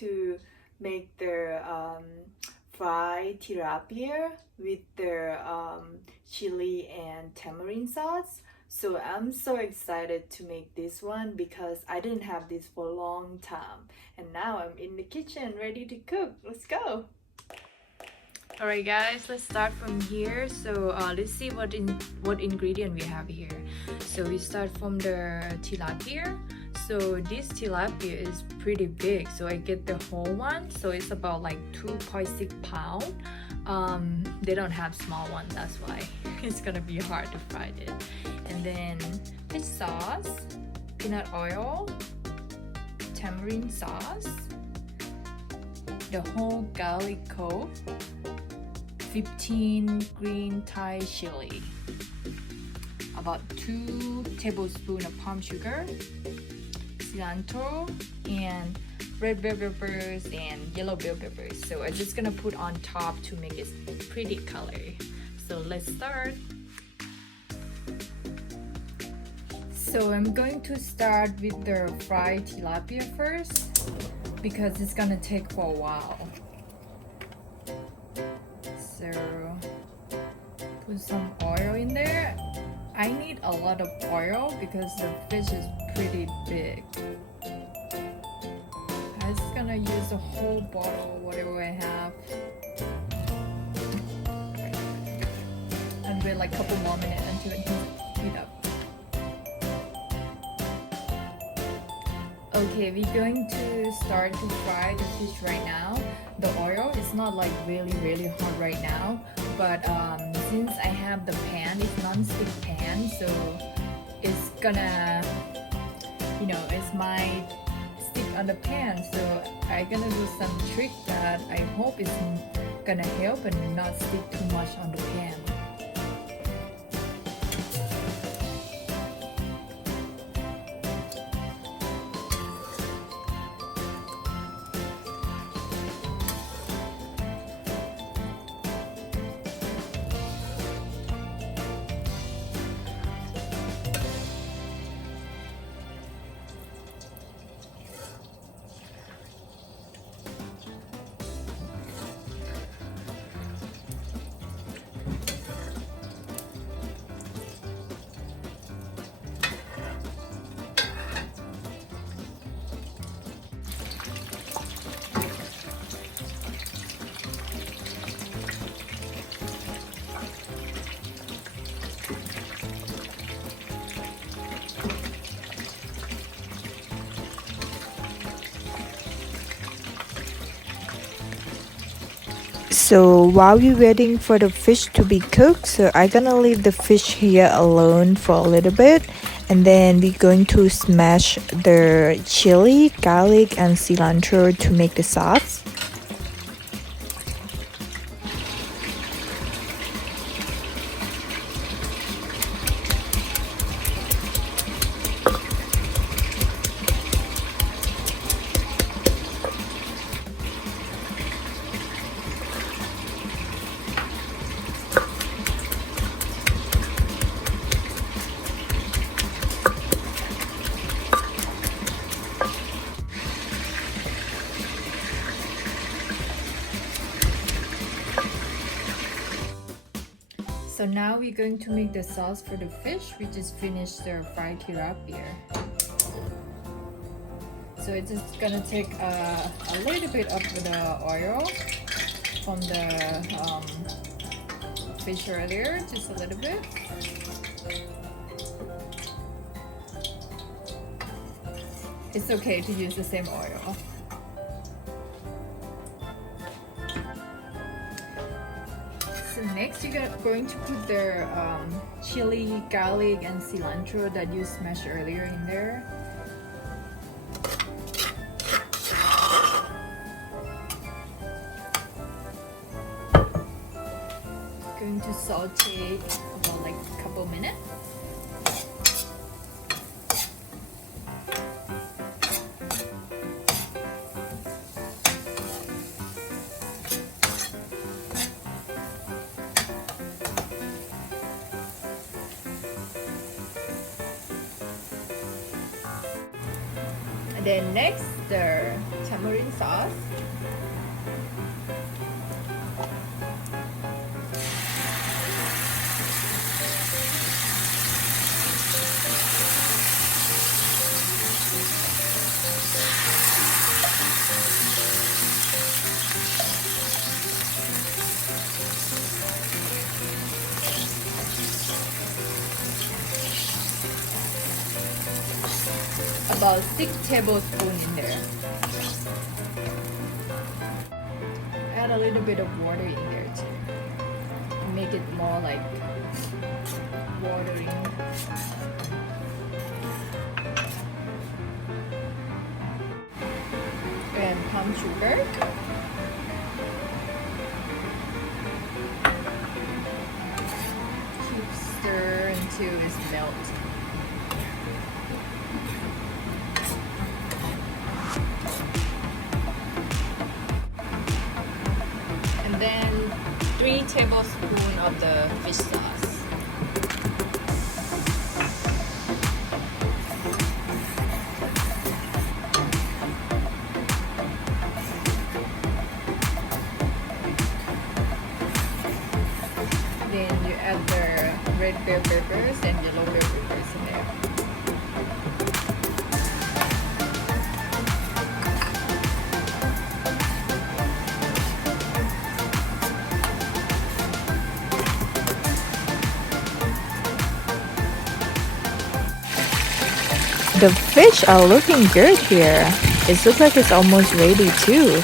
to make their fried tilapia with their chili and tamarind sauce. So I'm so excited to make this one because I didn't have this for a long time. And now I'm in the kitchen ready to cook. Let's go! Alright guys, let's start from here. So let's see what ingredient we have here. So we start from the tilapia. So this tilapia is pretty big, so I get the whole one. So it's about like 2.6 pounds. They don't have small one, that's why it's gonna be hard to fry it. And then fish sauce, peanut oil, tamarind sauce, the whole garlic clove, 15 green Thai chili, about 2 tablespoons of palm sugar, cilantro, and red bell peppers and yellow bell peppers. So I'm just gonna put on top to make it pretty color. So let's start. So I'm going to start with the fried tilapia first because it's gonna take for a while. So put some oil in there. I need a lot of oil because the fish is pretty big. I'm just gonna use a whole bottle, whatever I have. And wait like a couple more minutes until it heat up. Okay, we're going to start to fry the fish right now. The oil is not like really hot right now, but since I have the pan, it's non-stick pan, so it's gonna, it might stick on the pan. So I'm gonna do some trick that I hope is gonna help and not stick too much on the pan. So while we're waiting for the fish to be cooked, so I'm gonna leave the fish here alone for a little bit, and then we're going to smash the chili, garlic, and cilantro to make the sauce. So now we're going to make the sauce for the fish. We just finished the fried tilapia. So it's just gonna take a little bit of the oil from the fish earlier, just a little bit. It's okay to use the same oil. So next you're going to put the chili, garlic, and cilantro that you smashed earlier in there. Going to saute about like a couple minutes. And then next, the tamarind sauce. About 6 tablespoons in there. Add a little bit of water in there too. Make it more like watering. And palm sugar. Keep stir until it's melted. Then 3 tablespoons of the fish sauce. Then you add the red bell peppers and yellow bell peppers in there. The fish are looking good here. It looks like it's almost ready too.